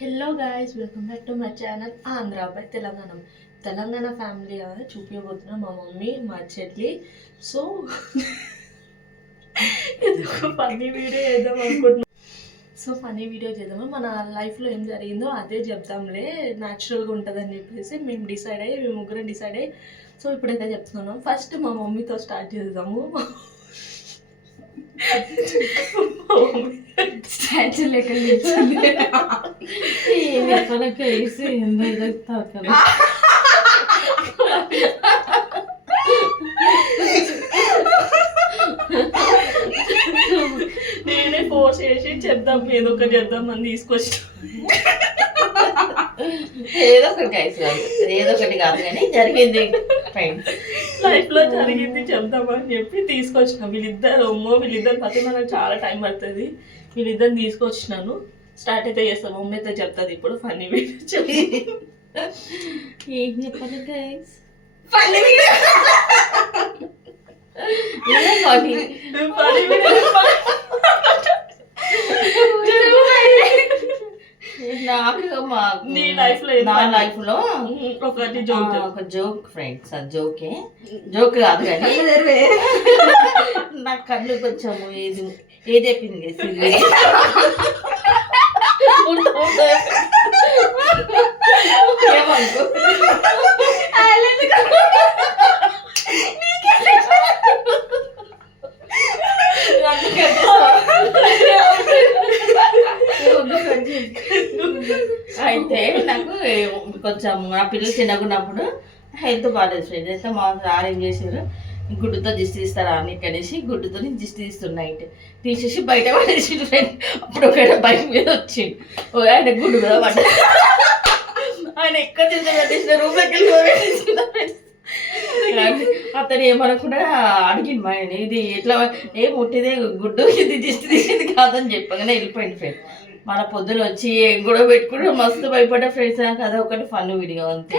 Hello guys, welcome back to my channel Andhra by Telangana family చూపించబోతున్నా మా mummy మా చెల్లి. సో ఇది ఒక ఫన్నీ వీడియో చేద్దాం అనుకుంటున్నాం. ఫన్నీ వీడియో చేద్దాము, మన లైఫ్లో ఏం జరిగిందో అదే చెప్తాంలే, న్యాచురల్గా ఉంటుందని చెప్పేసి మేము ముగ్గురం డిసైడ్ అయ్యి ఇప్పుడైతే చెప్తున్నాం. ఫస్ట్ మా మమ్మీతో స్టార్ట్ చేద్దాము. స్టాచ్యూ లెక్క వేసి నేనే ఫోర్స్ చేసి చెప్దాం, ఏదో ఒకటి చెప్దాం అని తీసుకొచ్చి ఏదో ఒకటి కాదు కానీ జరిగింది లైఫ్ లో జరిగింది చెప్దామని చెప్పి తీసుకొచ్చిన. వీళ్ళిద్దరు పతి మనకు చాలా టైం పడుతుంది. వీళ్ళిద్దరిని తీసుకొచ్చినాను. స్టార్ట్ అయితే చేస్తాం, మమ్మీ అయితే చెప్తుంది ఇప్పుడు ఫన్నీ వీడియో. ఏం చెప్పాలి గైస్? నీ లైఫ్ లో నా లైఫ్ లో ఒకటి ఒక జోక్ ఫ్రెండ్స్, అది జోక్ కాదు కానీ నా కళ్ళు కొంచెం ఏది చెప్పింది అయితే నాకు కొంచెం ఆ పిల్లలు చిన్నగున్నప్పుడు హెల్త్ బాగాలేదు ఫ్రెండ్. అయితే మా సార్ ఏం చేసారు, గుడ్డుతో దిష్టి తీస్తారా అని కనేసి గుడ్డుతో దిష్టి తీస్తున్నాయి తీసేసి బయట పడేసి ఫ్రెండ్. అప్పుడు ఒక బైక్ మీద వచ్చిండు, ఆయన గుడ్డు కూడా పడ్డ. ఆయన ఎక్కడ తీసుకున్న రూమ్లోకి వెళ్ళి అతను ఏమనకుండా అడిగింది మా ఆయన, ఇది ఎట్లా ఏం ముట్టిదే గుడ్డు, ఇది దిష్టి తీసేది కాదని చెప్పగానే వెళ్ళిపోయింది ఫ్రెండ్. మన పొద్దున వచ్చి గొడవ పెట్టుకుంటే మస్తు భయపడ్డ ఫ్రెండ్స్. నాకు అదే ఒకటి ఫన్ వీడియో అంతే.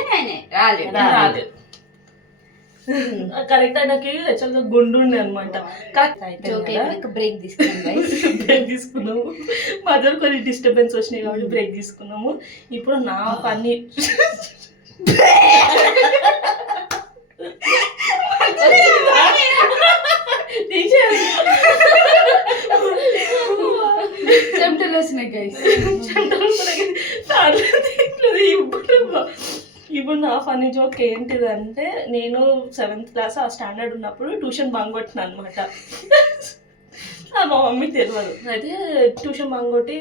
రాలేదు కరెక్ట్. ఆయనకి యాక్చువల్గా గుండు ఉండే అనమాట. బ్రేక్ తీసుకున్నాము. మధ్యలో కొన్ని డిస్టర్బెన్స్ వచ్చినాయి కాబట్టి బ్రేక్ తీసుకున్నాము. ఇప్పుడు నా ఫన్నీ చెమటలు వచ్చినాయి గైస్. ఇప్పుడు నా ఫన్నీ జోక్ ఏంటిదంటే, నేను 7th క్లాస్ ఆ స్టాండర్డ్ ఉన్నప్పుడు ట్యూషన్ బంక్ కొట్టిన అనమాట. మా మమ్మీకి తెలియదు. అయితే ట్యూషన్ బంక్ కొట్టి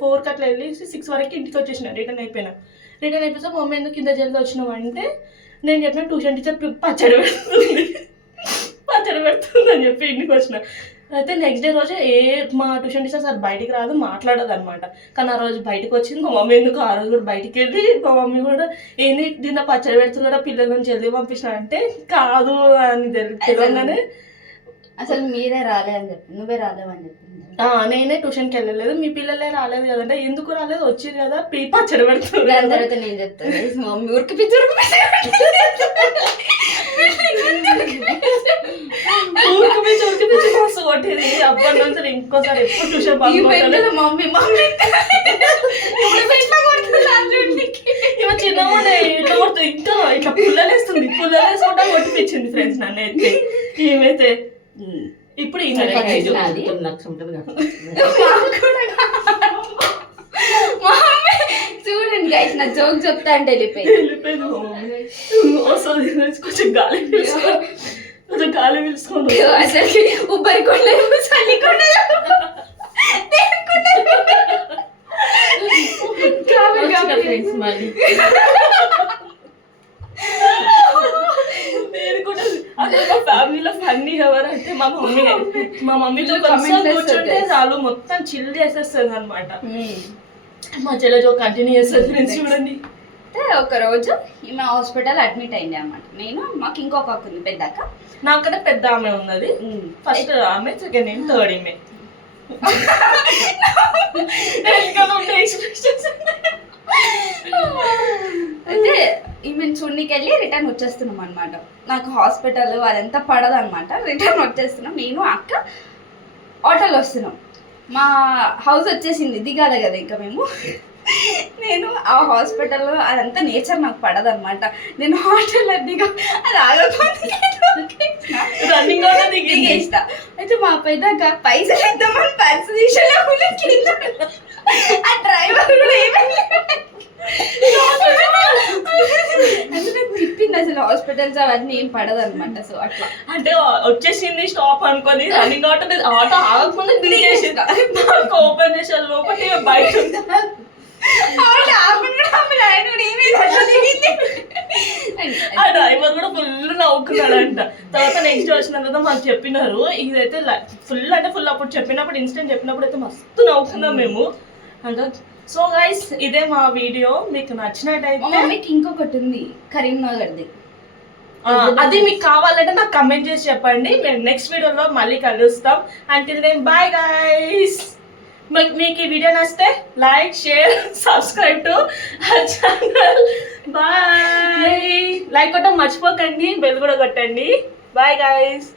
4కి అట్లా వెళ్ళి 6 వరకు ఇంటికి వచ్చేసిన. రిటర్న్ అయిపోయినా మా మమ్మీ ఎందుకు కింద జల్ది వచ్చినావు అంటే, నేను చెప్పిన ట్యూషన్ టీచర్ పచ్చడి పెడుతుంది అని చెప్పి ఇంటికి వచ్చిన. అయితే నెక్స్ట్ డే రోజే మా ట్యూషన్ టీచర్ సార్ బయటికి రాదు, మాట్లాడదు అనమాట. కానీ ఆ రోజు బయటకు వచ్చింది. మా మమ్మీ ఎందుకు ఆ రోజు కూడా బయటికి వెళ్ళి మా మమ్మీ కూడా ఏంది దీన్ని పచ్చడి పెడుతున్నాడా పిల్లలను జల్దీ పంపించిన అంటే, కాదు అని తెలియగానే అసలు మీరే రాలేదని చెప్పి, నువ్వే రాలేవని చెప్పి, నేనే ట్యూషన్కి వెళ్ళలేదు, మీ పిల్లలే రాలేదు కదంటే, ఎందుకు రాలేదు వచ్చింది కదా పచ్చడి పెడుతుంది. దాని తర్వాత నేను చెప్తాను, మమ్మీ ఉరికి పిచ్చి మస్తు కొట్టేది. అప్పటి నుంచి ఇంకోసారి ఎప్పుడు ట్యూషన్ మమ్మీ చిన్నగా ఇట్లా కొడుతుంది, ఇట్లా పుల్లలేస్తుంది. పుల్లలేసుకుంటా కొట్టిపించింది ఫ్రెండ్స్ నన్ను. అయితే ఏమైతే ఇప్పుడు చూడండి గైస్, నా జోక్ చెప్తా అంటే వెళ్ళిపోయింది. కొంచెం గాలి పిలుచుకోండి. అసలు ఉబ్బరి కొండ ఫ్రెండ్స్ మళ్ళీ నేను కూడా అదే మా ఫ్యామిలీలో ఫన్నీ ఎవరు అంటే మా మమ్మీతో కూర్చుంటే చాలు మొత్తం చిల్ చేసేస్తుంది అనమాట. మా చెల్లె జోక్ కంటిన్యూ చేస్తుంది ఫ్రెండ్స్. చూడండి, ఒక రోజు ఈమె హాస్పిటల్ అడ్మిట్ అయింది అనమాట. మాకు ఇంకొక అక్క ఉంది, పెద్ద అక్క. నాకంటే పెద్ద ఆమె ఉన్నది. ఫస్ట్ ఆమె, సెకండ్ ఏం, థర్డ్ ఈమె. అయితే ఈమె చూడనికి వెళ్ళి రిటర్న్ వచ్చేస్తున్నాం అనమాట. నాకు హాస్పిటల్ అదంతా పడదు అనమాట. రిటర్న్ వచ్చేస్తున్నాం, నేను అక్క ఆటోలో వస్తున్నాం. మా హౌస్ వచ్చేసింది, దిగాలి కదా ఇంకా మేము. నేను ఆ హాస్పిటల్లో అదంతా నేచర్ నాకు పడదు అనమాట. నేను హాస్టల్ దిగా అది ఆగకపోతే రన్నింగ్ కూడా దిగి దిగేస్తా. అయితే మా పెద్ద పైసలు ఇద్దామని పర్సు తీసేలా కింద ఆ డ్రైవర్ కూడా ఏమైంది అంటే నాకు తిప్పింది అసలు. హాస్పిటల్స్ అవన్నీ ఏం పడదు అనమాట. సో అట్లా అంటే వచ్చేసింది స్టాప్ అనుకొని రన్నింగ్ ఆటో ఆగకుండా దిగేసి ఓపెన్ చేసే లోపల బయట ఆ డ్రైవర్ కూడా ఫుల్ నవ్వుకున్నాడంట. తర్వాత నెక్స్ట్ వచ్చిన తర్వాత మాకు చెప్పినారు ఇదైతే ఫుల్ అంటే ఫుల్. అప్పుడు చెప్పినప్పుడు ఇన్సిడెంట్ చెప్పినప్పుడు అయితే మస్తు నవ్వుకున్నాం మేము అంటే. సో గైస్ ఇదే మా వీడియో. మీకు నచ్చినట్టయితే మీకు ఇంకొకటి ఉంది కరీంనగర్ది, అది మీకు కావాలంటే నాకు కమెంట్ చేసి చెప్పండి. మేము నెక్స్ట్ వీడియోలో మళ్ళీ కలుస్తాం. Until then bye guys. మీకు ఈ వీడియో నచ్చితే like, share, subscribe to channel. Bye. Like కొట్టడం మర్చిపోకండి, బెల్ కూడా కొట్టండి. Bye guys.